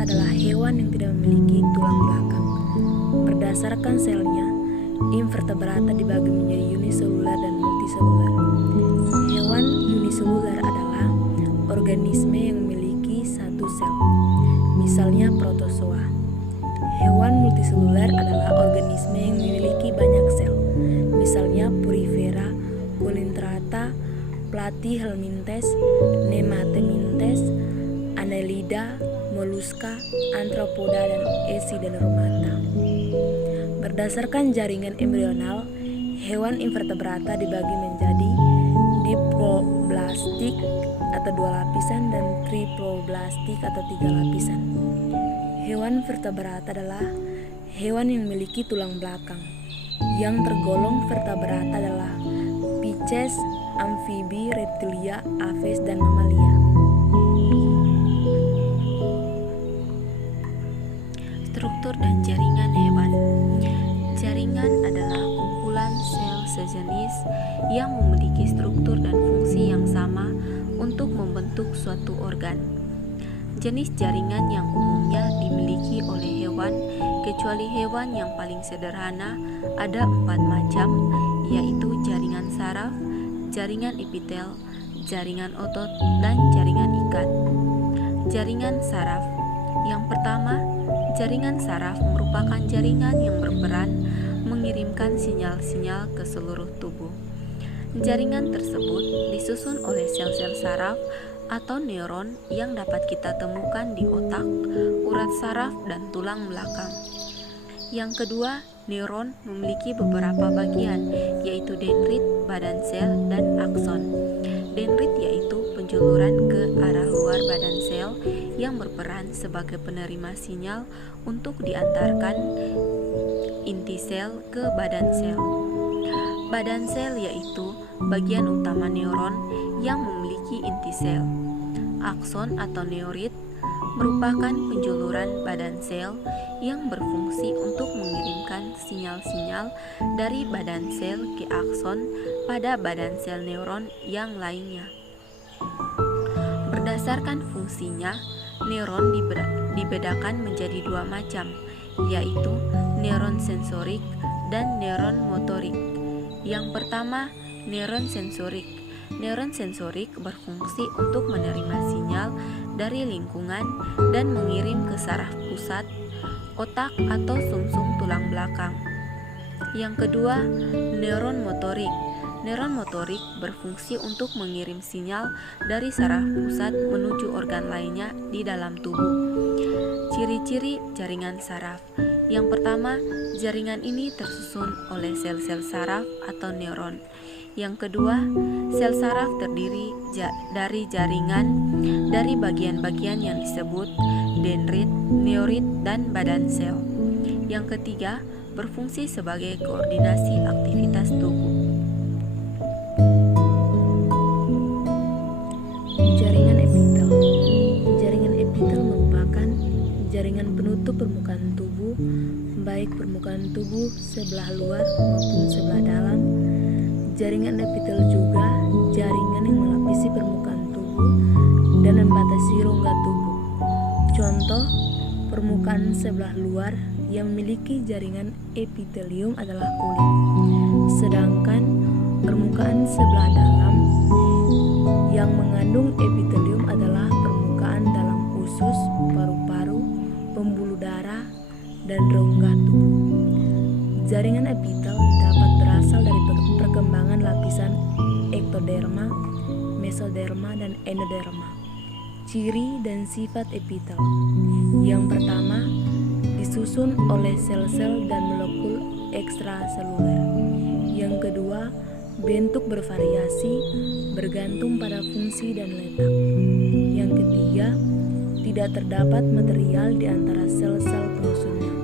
invertebrata adalah hewan yang tidak memiliki tulang belakang. Berdasarkan selnya, invertebrata dibagi menjadi uniselular dan multiselular. Hewan uniselular adalah organisme yang memiliki satu sel, misalnya protozoa. Hewan multiselular adalah organisme yang memiliki banyak sel, misalnya Purifera, Colintrata, Platyhelminthes, Nemateminthes, Annelida, Mollusca, Arthropoda, dan Echinodermata. Berdasarkan jaringan embrional, hewan invertebrata dibagi menjadi diploblastik atau 2 lapisan dan triploblastik atau 3 lapisan. Hewan vertebrata adalah hewan yang memiliki tulang belakang. Yang tergolong vertebrata adalah Pisces, amfibi, reptilia, aves, dan mamalia. Struktur dan jaringan hewan. Jaringan adalah kumpulan sel sejenis yang memiliki struktur dan fungsi yang sama untuk membentuk suatu organ. Jenis jaringan yang umumnya dimiliki oleh hewan, kecuali hewan yang paling sederhana, ada 4 macam, yaitu jaringan saraf, jaringan epitel, jaringan otot, dan jaringan ikat. Jaringan saraf. Yang pertama, jaringan saraf merupakan jaringan yang berperan mengirimkan sinyal-sinyal ke seluruh tubuh. Jaringan tersebut disusun oleh sel-sel saraf atau neuron yang dapat kita temukan di otak, urat saraf, dan tulang belakang. Yang kedua, neuron memiliki beberapa bagian, yaitu dendrit, badan sel, dan akson. Dendrit yaitu penjuluran ke arah luar badan sel yang berperan sebagai penerima sinyal untuk diantarkan inti sel ke badan sel. Badan sel yaitu bagian utama neuron yang memiliki inti sel. Akson atau neurit merupakan penjuluran badan sel yang berfungsi untuk mengirimkan sinyal-sinyal dari badan sel ke akson pada badan sel neuron yang lainnya. Berdasarkan fungsinya, neuron dibedakan menjadi 2 macam, yaitu neuron sensorik dan neuron motorik. Yang pertama, neuron sensorik. Neuron sensorik berfungsi untuk menerima sinyal dari lingkungan dan mengirim ke saraf pusat, otak, atau sumsum tulang belakang. Yang kedua, neuron motorik. Neuron motorik berfungsi untuk mengirim sinyal dari saraf pusat menuju organ lainnya di dalam tubuh. Ciri-ciri jaringan saraf. Yang pertama, jaringan ini tersusun oleh sel-sel saraf atau neuron. Yang kedua, sel saraf terdiri dari jaringan dari bagian-bagian yang disebut dendrit, neurit, dan badan sel. Yang ketiga, berfungsi sebagai koordinasi aktivitas tubuh. Jaringan epitel. Jaringan epitel merupakan jaringan penutup permukaan tubuh, baik permukaan tubuh sebelah luar maupun sebelah dalam. Jaringan epitel juga jaringan yang melapisi permukaan tubuh dan membatasi rongga tubuh. Contoh, permukaan sebelah luar yang memiliki jaringan epitelium adalah kulit, sedangkan permukaan sebelah dalam yang mengandung epitelium adalah permukaan dalam usus, paru-paru, pembuluh darah, dan rongga tubuh. Jaringan epitel dapat berasal dari perkembangan lapisan ektoderma, mesoderma, dan endoderma. Ciri dan sifat epitel. Yang pertama, disusun oleh sel-sel dan molekul ekstraseluler. Yang kedua, bentuk bervariasi bergantung pada fungsi dan letak. Yang ketiga, tidak terdapat material di antara sel-sel penyusunnya.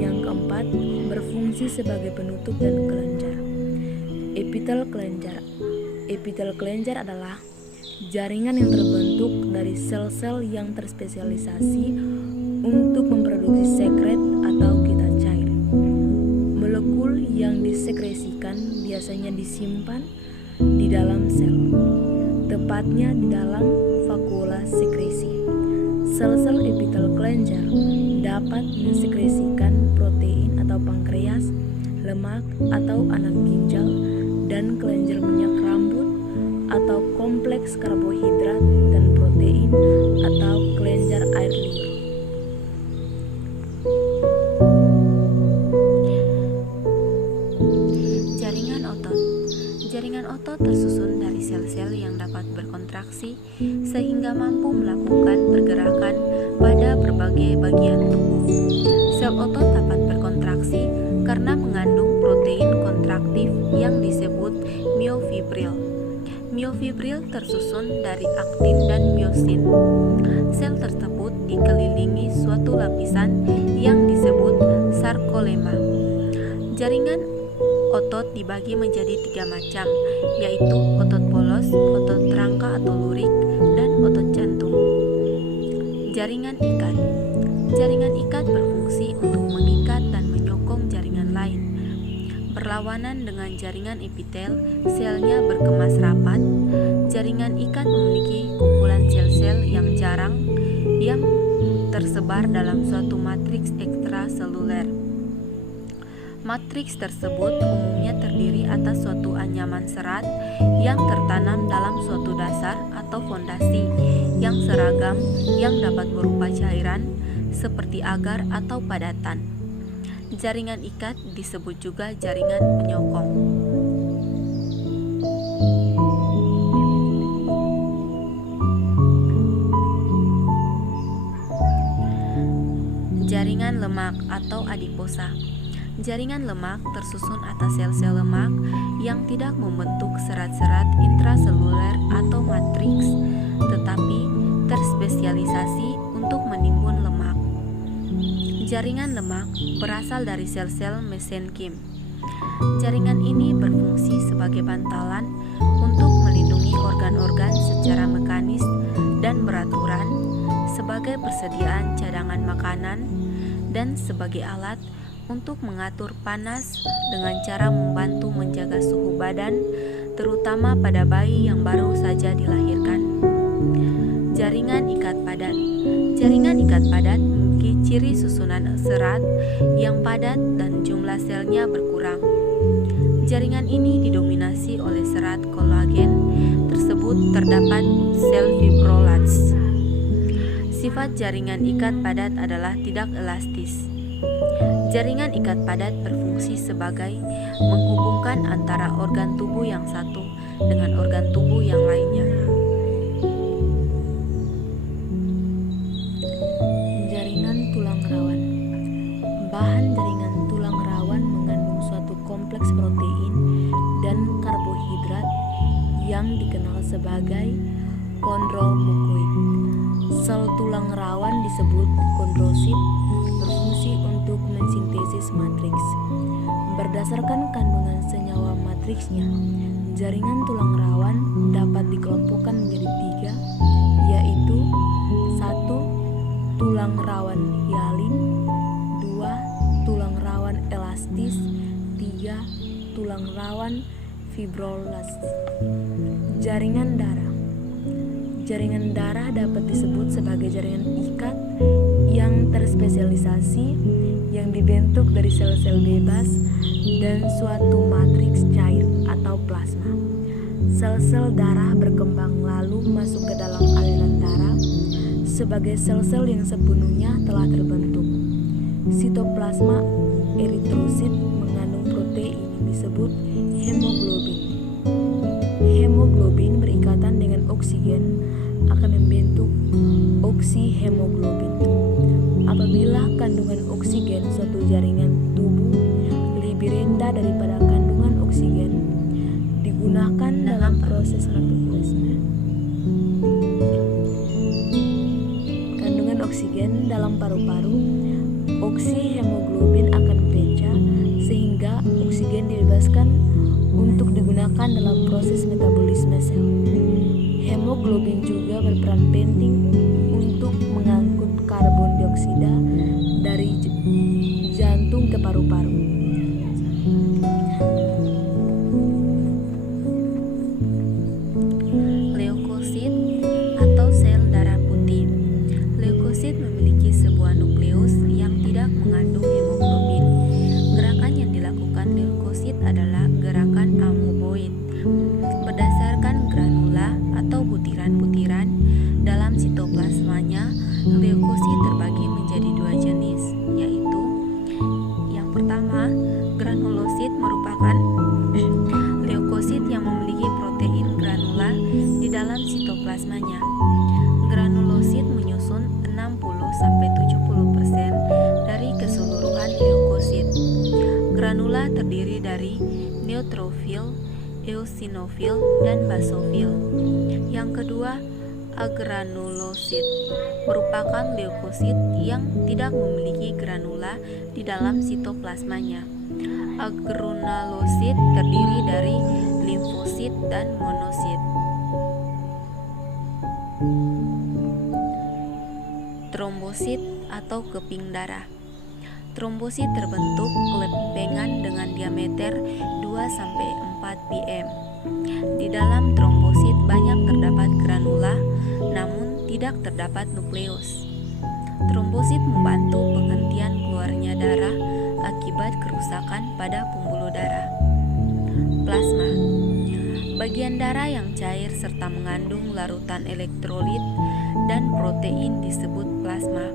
Yang keempat, berfungsi sebagai penutup dan kelenjar. Epitel kelenjar. Epitel kelenjar adalah jaringan yang terbentuk dari sel-sel yang terspesialisasi untuk memproduksi sekret atau kita cair. Molekul yang disekresikan biasanya disimpan di dalam sel, tepatnya di dalam vakuola sekresi. Sel-sel epitel kelenjar dapat mensekresikan protein atau pankreas, lemak atau anak ginjal, dan kelenjar minyak rambut atau kompleks karbohidrat dan protein atau kelenjar air liur. Jaringan otot. Jaringan otot tersusun dari sel-sel yang dapat berkontraksi sehingga mampu melakukan pergerakan pada berbagai bagian tubuh. Sel otot dapat berkontraksi karena mengandung protein kontraktif yang disebut miofibril. Miofibril tersusun dari aktin dan miosin. Sel tersebut dikelilingi suatu lapisan yang disebut sarkolema. Jaringan otot dibagi menjadi 3 macam, yaitu otot polos, otot rangka atau lurik, dan otot jantung. Jaringan ikat. Jaringan ikat berfungsi untuk mengikat dan menyokong jaringan lain. Berlawanan dengan jaringan epitel, selnya berkemas rapat. Jaringan ikat memiliki kumpulan sel-sel yang jarang yang tersebar dalam suatu matriks ekstraseluler. Matriks tersebut umumnya terdiri atas suatu anyaman serat yang tertanam dalam suatu dasar atau fondasi yang seragam yang dapat berupa cairan seperti agar atau padatan. Jaringan ikat disebut juga jaringan penyokong. Jaringan lemak atau adiposa. Jaringan lemak tersusun atas sel-sel lemak yang tidak membentuk serat-serat intraseluler atau matriks, tetapi terspesialisasi untuk menimbun lemak. Jaringan lemak berasal dari sel-sel mesenkim. Jaringan ini berfungsi sebagai bantalan untuk melindungi organ-organ secara mekanis dan beraturan, sebagai persediaan cadangan makanan, dan sebagai alat untuk mengatur panas dengan cara membantu menjaga suhu badan, terutama pada bayi yang baru saja dilahirkan. Jaringan ikat padat. Jaringan ikat padat memiliki ciri susunan serat yang padat dan jumlah selnya berkurang. Jaringan ini didominasi oleh serat kolagen. Tersebut terdapat sel fibroblasts. Sifat jaringan ikat padat adalah tidak elastis. Jaringan ikat padat berfungsi sebagai menghubungkan antara organ tubuh yang satu dengan organ tubuh yang lainnya. Jaringan tulang rawan. Bahan jaringan tulang rawan mengandung suatu kompleks protein dan karbohidrat yang dikenal sebagai kondromukoid. Sel tulang rawan disebut kondrosit, berfungsi untuk mensintesis matriks. Berdasarkan kandungan senyawa matriksnya, jaringan tulang rawan dapat dikelompokkan menjadi 3, yaitu 1. Tulang rawan hialin, 2. Tulang rawan elastis, 3. Tulang rawan fibroblast. Jaringan darah. Jaringan darah dapat disebut sebagai jaringan ikat yang terspesialisasi yang dibentuk dari sel-sel bebas dan suatu matriks cair atau plasma. Sel-sel darah berkembang lalu masuk ke dalam aliran darah sebagai sel-sel yang sepenuhnya telah terbentuk. Sitoplasma eritrosit mengandung protein yang disebut hemoglobin. Hemoglobin berikatan dengan oksigen akan membentuk oksihemoglobin. Apabila kandungan oksigen suatu jaringan tubuh lebih rendah daripada kandungan oksigen digunakan dalam proses metabolisme. Kandungan oksigen dalam paru-paru, oksihemoglobin akan pecah sehingga oksigen dibebaskan untuk digunakan dalam proses metabolisme sel. Hemoglobin juga berperan penting untuk mengangkut karbon dioksida dari jantung ke paru-paru. Leukosit atau sel darah putih. Leukosit Dalam sitoplasmanya, leukosit terbagi menjadi dua jenis, yaitu yang pertama, granulosit merupakan leukosit yang memiliki protein granula di dalam sitoplasmanya. Granulosit menyusun 60-70% dari keseluruhan leukosit. Granula terdiri dari neutrofil, eosinofil, dan basofil. Yang kedua, agranulosit merupakan leukosit yang tidak memiliki granula di dalam sitoplasmanya. Agranulosit terdiri dari limfosit dan monosit. Trombosit atau keping darah. Trombosit terbentuk lempengan dengan diameter 2-4 pm. Di dalam trombosit banyak terdapat granula, namun tidak terdapat nukleus. Trombosit membantu penghentian keluarnya darah akibat kerusakan pada pembuluh darah. Plasma, bagian darah yang cair serta mengandung larutan elektrolit dan protein disebut plasma.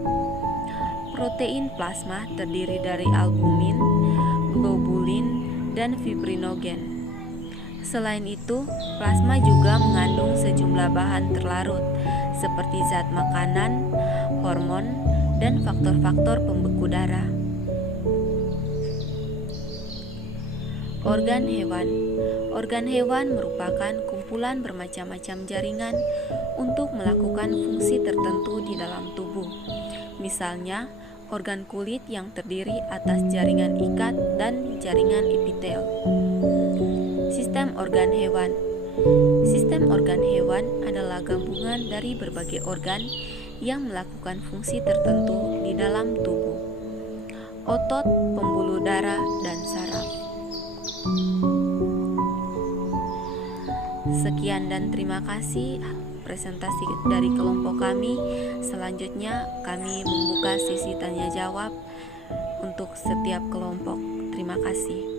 Protein plasma terdiri dari albumin, globulin, dan fibrinogen. Selain itu, plasma juga mengandung sejumlah bahan terlarut seperti zat makanan, hormon, dan faktor-faktor pembeku darah. Organ hewan. Organ hewan merupakan kumpulan bermacam-macam jaringan untuk melakukan fungsi tertentu di dalam tubuh. Misalnya, organ kulit yang terdiri atas jaringan ikat dan jaringan epitel. Sistem organ hewan. Sistem organ hewan adalah gabungan dari berbagai organ yang melakukan fungsi tertentu di dalam tubuh. Otot, pembuluh darah, dan saraf. Sekian dan terima kasih presentasi dari kelompok kami. Selanjutnya kami membuka sesi tanya jawab untuk setiap kelompok. Terima kasih.